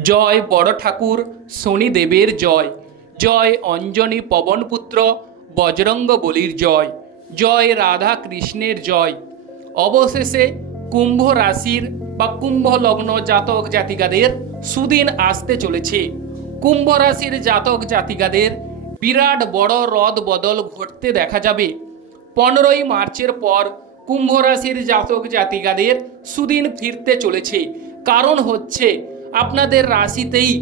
জয় বড় ঠাকুর শনিদেবের জয়। জয় অঞ্জনী পবনপুত্র, বজরঙ্গ বলির জয়। জয় রাধা কৃষ্ণের জয়। অবশেষে কুম্ভ রাশির বা কুম্ভ লগ্ন জাতক জাতিকাদের সুদিন আসতে চলেছে। কুম্ভ রাশির জাতক জাতিকাদের বিরাট বড় রদ বদল ঘটতে দেখা যাবে। পনেরোই মার্চের পর কুম্ভ রাশির জাতক জাতিকাদের সুদিন ফিরতে চলেছে। কারণ হচ্ছে আপনাদের রাশিতেই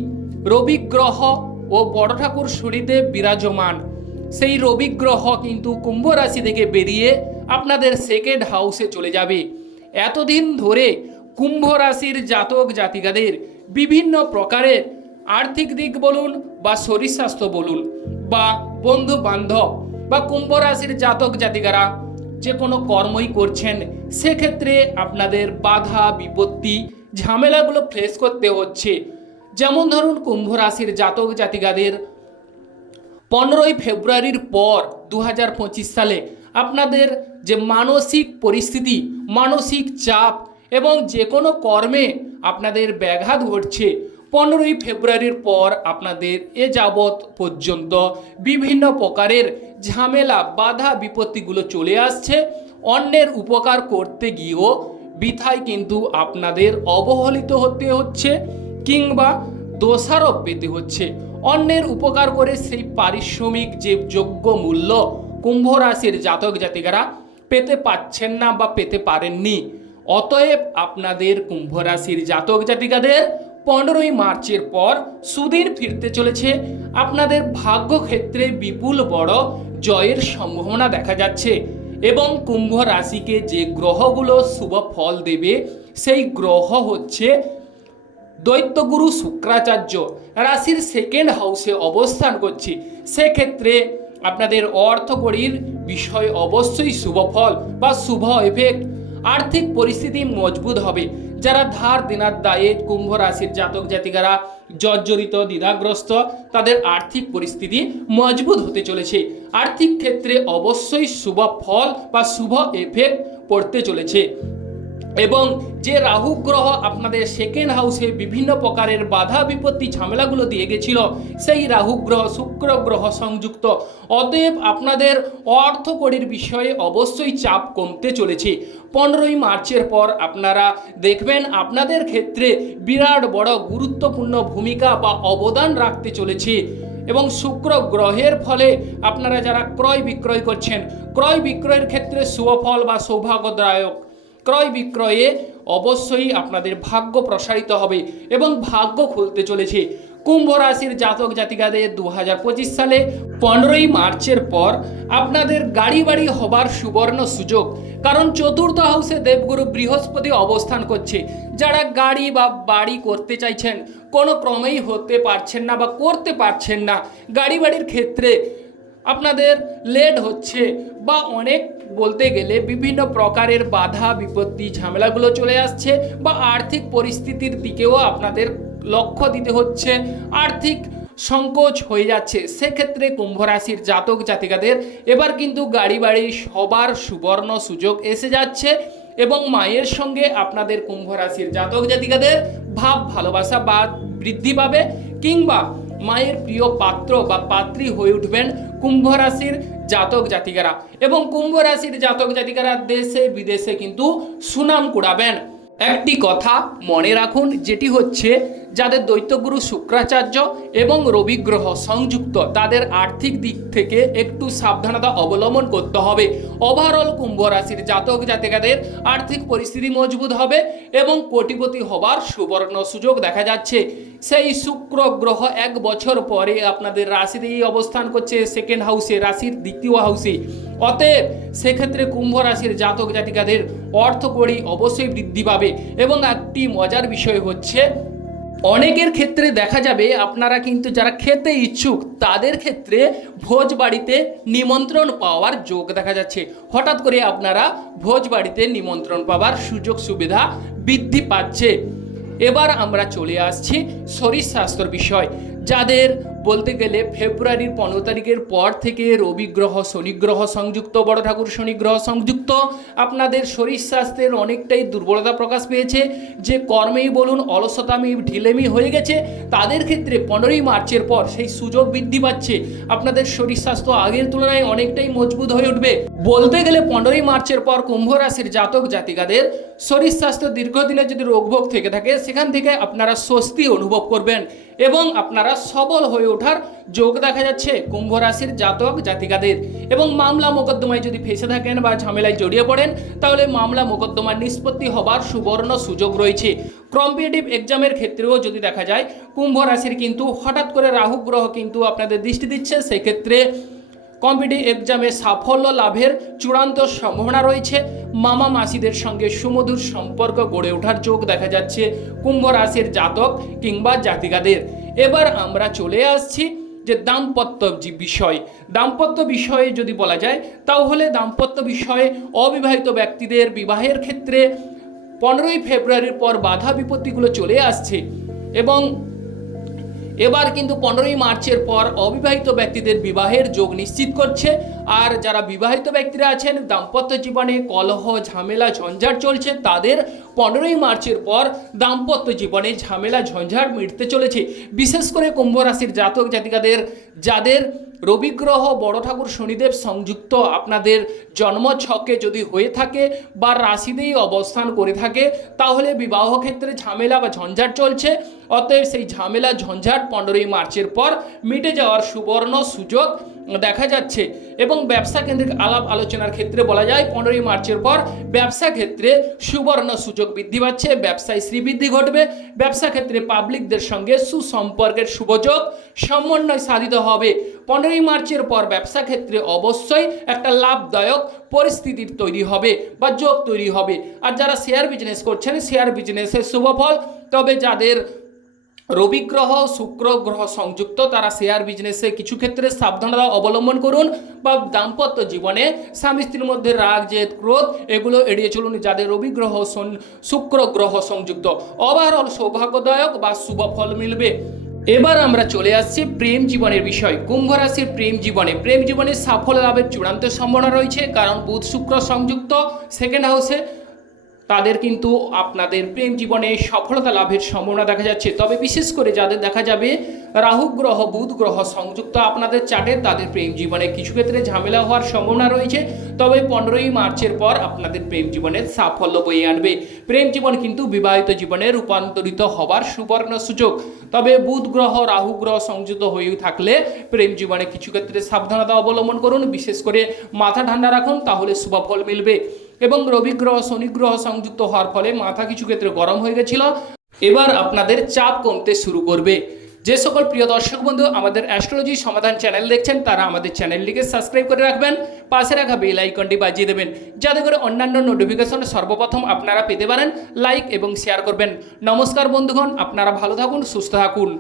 রবি গ্রহ ও বড় ঠাকুর শনিদেব বিরাজমান। সেই রবি গ্রহ কিন্তু কুম্ভ রাশি থেকে বেরিয়ে আপনাদের সেকেন্ড হাউসে চলে যাবে। এতদিন ধরে কুম্ভ রাশির জাতক জাতিকাদের বিভিন্ন প্রকারের আর্থিক দিক বলুন বা শরীর স্বাস্থ্য বলুন বা বন্ধু বান্ধব বা কুম্ভ রাশির জাতক জাতিকারা যে কোনো কর্মই করছেন, সেক্ষেত্রে আপনাদের বাধা বিপত্তি ঝামেলাগুলো ফেস করতে হচ্ছে। যেমন ধরুন কুম্ভ রাশির জাতক জাতিকাদের পনেরোই ফেব্রুয়ারির পর দু হাজার পঁচিশ সালে আপনাদের যে মানসিক পরিস্থিতি, মানসিক চাপ এবং যে কোনো কর্মে আপনাদের ব্যাঘাত ঘটছে, পনেরোই ফেব্রুয়ারির পর আপনাদের এ যাবৎ পর্যন্ত বিভিন্ন প্রকারের ঝামেলা, বাধা, বিপত্তিগুলো চলে আসছে। অন্যের উপকার করতে গিয়েও বৃথায় কিন্তু আপনাদের অবহেলিত হতে হচ্ছে কিংবা দোষারোপ পেতে হচ্ছে। অন্যের উপকার করে সেই পারিশ্রমিক, যে যোগ্য মূল্য কুম্ভ রাশির জাতক জাতিকারা পেতে পাচ্ছেন না বা পেতে পারেননি। অতএব আপনাদের কুম্ভ রাশির জাতক জাতিকাদের পনেরোই মার্চের পর সুদিন ফিরতে চলেছে। আপনাদের ভাগ্য ক্ষেত্রে বিপুল বড় জয়ের সম্ভাবনা দেখা যাচ্ছে। এবং কুম্ভ রাশিকে যে গ্রহগুলো শুভ ফল দেবে, সেই গ্রহ হচ্ছে দৈত্যগুরু শুক্রাচার্য। রাশির সেকেন্ড হাউসে অবস্থান করছে। সেক্ষেত্রে আপনাদের অর্থকড়ির বিষয় অবশ্যই শুভ ফল বা শুভ এফেক্ট আর্থিক পরিস্থিতি মজবুত হবে। যারা ধার দেনার দায়ে কুম্ভ রাশির জাতক জাতিকারা জর্জরিত, দ্বিধাগ্রস্ত, তাদের আর্থিক পরিস্থিতি মজবুত হতে চলেছে। আর্থিক ক্ষেত্রে অবশ্যই শুভ ফল বা শুভ এফেক্ট পড়তে চলেছে। এবং যে রাহু গ্রহ আপনাদের সেকেন্ড হাউসে বিভিন্ন প্রকারের বাধা বিপত্তি ঝামেলাগুলো দিয়ে গেছিল, সেই রাহু গ্রহ শুক্র গ্রহ সংযুক্ত। অতএব আপনাদের অর্থকড়ির বিষয়ে অবশ্যই চাপ কমতে চলেছে। পনেরোই মার্চের পর আপনারা দেখবেন আপনাদের ক্ষেত্রে বিরাট বড় গুরুত্বপূর্ণ ভূমিকা বা অবদান রাখতে চলেছে এবং শুক্র গ্রহের ফলে আপনারা যারা ক্রয় বিক্রয় করছেন, ক্রয় বিক্রয়ের ক্ষেত্রে শুভফল বা সৌভাগ্যদায়ক ক্রয় বিক্রয়ে অবশ্যই আপনাদের ভাগ্য প্রসারিত হবে এবং ভাগ্য খুলতে চলেছে। কুম্ভ রাশির জাতক জাতিকাদের দু হাজার পঁচিশ সালে পনেরোই মার্চের পর আপনাদের গাড়ি বাড়ি হবার সুবর্ণ সুযোগ, কারণ চতুর্থ হাউসে দেবগুরু বৃহস্পতি অবস্থান করছে। যারা গাড়ি বা বাড়ি করতে চাইছেন, কোনো ক্রমেই হতে পারছেন না বা করতে পারছেন না। গাড়ি বাড়ির ক্ষেত্রে আপনাদের লেট হচ্ছে বা অনেক বলতে গেলে বিভিন্ন প্রকারের বাধা, বিপত্তি, ঝামেলাগুলো চলে আসছে বা আর্থিক পরিস্থিতির দিকেও আপনাদের লক্ষ্য দিতে হচ্ছে। আর্থিক সংকোচ হয়ে যাচ্ছে। সেক্ষেত্রে কুম্ভ রাশির জাতক জাতিকাদের এবার কিন্তু গাড়ি বাড়ি সবার সুবর্ণ সুযোগ এসে যাচ্ছে এবং মায়ের সঙ্গে আপনাদের কুম্ভ রাশির জাতক জাতিকাদের ভাব, ভালোবাসা বা বৃদ্ধি পাবে কিংবা মায়ের প্রিয় পাত্র বা পাত্রী হয়ে উঠবেন কুম্ভ রাশির জাতক জাতিকারা। এবং কুম্ভ রাশির জাতক জাতিকারা দেশে বিদেশে কিন্তু সুনাম কুড়াবেন। একটি কথা মনে রাখুন, যেটি হচ্ছে যাদের দৈত্যগুরু শুক্রাচার্য এবং রবি গ্রহ সংযুক্ত, তাদের আর্থিক দিক থেকে একটু সাবধানতা অবলম্বন করতে হবে। ওভারঅল কুম্ভ রাশির জাতক জাতিকাদের আর্থিক পরিস্থিতি মজবুত হবে এবং কোটিপতি হবার সুবর্ণ সুযোগ দেখা যাচ্ছে। সেই শুক্র গ্রহ এক বছর পরে আপনাদের রাশিতেই অবস্থান করছে সেকেন্ড হাউসে রাশির দ্বিতীয় হাউসে অতএব সেক্ষেত্রে কুম্ভ রাশির জাতক জাতিকাদের অর্থকড়ি অবশ্যই বৃদ্ধি পাবে এবং একটি মজার বিষয় হচ্ছে অনেকের ক্ষেত্রে দেখা যাবে আপনারা কিন্তু যারা খেতে ইচ্ছুক, তাদের ক্ষেত্রে ভোজ বাড়িতে নিমন্ত্রণ পাওয়ার যোগ দেখা যাচ্ছে। হঠাৎ করে আপনারা ভোজ বাড়িতে নিমন্ত্রণ পাওয়ার সুযোগ সুবিধা বৃদ্ধি পাচ্ছে। এবার আমরা চলে আসছি শরীর স্বাস্থ্যর বিষয়। যাদের বলতে গেলে ফেব্রুয়ারির পনেরো তারিখের পর থেকে রবি গ্রহ শনি গ্রহ সংযুক্ত, বড় ঠাকুর শনি গ্রহ সংযুক্ত, আপনাদের শরীর স্বাস্থ্যের অনেকটাই দুর্বলতা প্রকাশ পেয়েছে। যে কর্মেই বলুন, অলসতামি, ঢিলেমি হয়ে গেছে, তাদের ক্ষেত্রে পনেরোই মার্চের পর সেই সুযোগ বৃদ্ধি পাচ্ছে। আপনাদের শরীর স্বাস্থ্য আগের তুলনায় অনেকটাই মজবুত হয়ে উঠবে। বলতে গেলে পনেরোই মার্চের পর কুম্ভ রাশির জাতক, জাতিকাদের শরীর স্বাস্থ্য দীর্ঘদিনে যদি রোগভোগ থেকে থাকে, সেখান থেকে আপনারা স্বস্তি অনুভব করবেন এবং আপনারা সবল হয়ে ওঠার যোগ দেখা যাচ্ছে কুম্ভ রাশির জাতক জাতিকাদের। এবং মামলা মোকদ্দমায় যদি ফেসে থাকেন বা ঝামেলায় জড়িয়ে পড়েন, তাহলে মামলা মোকদ্দমার নিষ্পত্তি হবার সুবর্ণ সুযোগ রয়েছে। কম্পিটিটিভ এক্সামের ক্ষেত্রেও যদি দেখা যায়, কুম্ভ রাশির কিন্তু হঠাৎ করে রাহু গ্রহ কিন্তু আপনাদের দৃষ্টি দিচ্ছে। সেক্ষেত্রে কম্পিটিভ এক্সামে সাফল্য লাভের চূড়ান্ত সম্ভাবনা রয়েছে। মামা মাসিদের সঙ্গে সুমধুর সম্পর্ক গড়ে ওঠার যোগ দেখা যাচ্ছে কুম্ভ রাশির জাতক কিংবা জাতিকাদের। এবার আমরা চলে আসছি যে দাম্পত্য যে বিষয়। দাম্পত্য বিষয়ে যদি বলা যায়, তাহলে দাম্পত্য বিষয়ে অবিবাহিত ব্যক্তিদের বিবাহের ক্ষেত্রে পনেরোই ফেব্রুয়ারির পর বাধা বিপত্তিগুলো চলে আসছে এবং এবার কিন্তু পনেরোই মার্চের পর অবিবাহিত ব্যক্তিদের বিবাহের যোগ নিশ্চিত করছে আর যারা বিবাহিত ব্যক্তিরা আছেন, দাম্পত্য জীবনে কলহ, ঝামেলা, ঝঞ্ঝাট চলছে, তাদের পনেরোই মার্চের পর দাম্পত্য জীবনে ঝামেলা, ঝঞ্ঝাট মিটতে চলেছে। বিশেষ করে কুম্ভ রাশির জাতক জাতিকাদের, যাদের রবি গ্রহ বড় ঠাকুর শনিদেব সংযুক্ত আপনাদের জন্ম ছকে যদি হয়ে থাকে বা রাশিতেই অবস্থান করে থাকে, তাহলে বিবাহ ক্ষেত্রে ঝামেলা বা ঝঞ্ঝাট চলছে। অতএব সেই ঝামেলা, ঝঞ্ঝাট পনেরোই মার্চের পর মিটে যাওয়ার সুবর্ণ সুযোগ দেখা যাচ্ছে। এবং ব্যবসা কেন্দ্রিক আলাপ আলোচনার ক্ষেত্রে বলা যায়, পনেরোই মার্চের পর ব্যবসা ক্ষেত্রে সুবর্ণ সুযোগ বৃদ্ধি পাচ্ছে, ব্যবসায় শ্রীবৃদ্ধি ঘটবে ব্যবসা ক্ষেত্রে পাবলিকদের সঙ্গে সুসম্পর্কের শুভযোগ সমন্বয় সাধিত হবে। পনেরোই মার্চের পর ব্যবসা ক্ষেত্রে অবশ্যই একটা লাভদায়ক পরিস্থিতির তৈরি হবে বা যোগ তৈরি হবে। আর যারা শেয়ার বিজনেস করছেন শেয়ার বিজনেসের শুভফল তবে যাদের রবি গ্রহ, শুক্র গ্রহ সংযুক্ত, তারা শেয়ার বিজনেসে কিছু ক্ষেত্রে সাবধানতা অবলম্বন করুন বা দাম্পত্য জীবনে স্বামী স্ত্রীর মধ্যে রাগ, জেদ, ক্রোধ, এগুলো এড়িয়ে চলুন যাদের রবি গ্রহ শুক্র গ্রহ সংযুক্ত। ওভারঅল সৌভাগ্যদায়ক বা শুভ ফল মিলবে। এবার আমরা চলে আসছি প্রেম জীবনের বিষয়। কুম্ভ রাশির প্রেম জীবনে। প্রেম জীবনে সাফল্য লাভের চূড়ান্ত সম্ভাবনা রয়েছে, কারণ বুধ শুক্র সংযুক্ত সেকেন্ড হাউসে তাদের কিন্তু আপনাদের প্রেম জীবনে সফলতা লাভের সম্ভাবনা দেখা যাচ্ছে। তবে বিশেষ করে যাদের দেখা যাবে, রাহু গ্রহ, বুধ গ্রহ সংযুক্ত আপনাদের চাটে তাদের প্রেম জীবনে কিছু ক্ষেত্রে ঝামেলা হওয়ার সম্ভাবনা রয়েছে। তবে পনেরোই মার্চের পর আপনাদের প্রেম জীবনের সাফল্য বয়ে আনবে। প্রেম জীবন কিন্তু বিবাহিত জীবনে রূপান্তরিত হবার সুবর্ণ সুযোগ। তবে বুধ গ্রহ, রাহু গ্রহ সংযুক্ত হয়ে থাকলে প্রেম জীবনে কিছু ক্ষেত্রে সাবধানতা অবলম্বন করুন। বিশেষ করে মাথা ঠান্ডা রাখুন, তাহলে শুভফল মিলবে। এবং রবি গ্রহ শনি গ্রহ সংযুক্ত হওয়ার ফলে মাথা কিছু ক্ষেত্রে গরম হয়ে গেছিল। এবার আপনাদের চাপ কমতে শুরু করবে। যে সকল প্রিয় দর্শক বন্ধু আমাদের অ্যাস্ট্রোলজি সমাধান চ্যানেল দেখছেন, তারা আমাদের চ্যানেলটিকে সাবস্ক্রাইব করে রাখবেন। পাশে রাখা বেল আইকনটি বাজিয়ে দেবেন, যাতে করে অন্যান্য নোটিফিকেশন সর্বপ্রথম আপনারা পেতে পারেন। লাইক এবং শেয়ার করবেন। নমস্কার বন্ধুগণ, আপনারা ভালো থাকুন, সুস্থ থাকুন।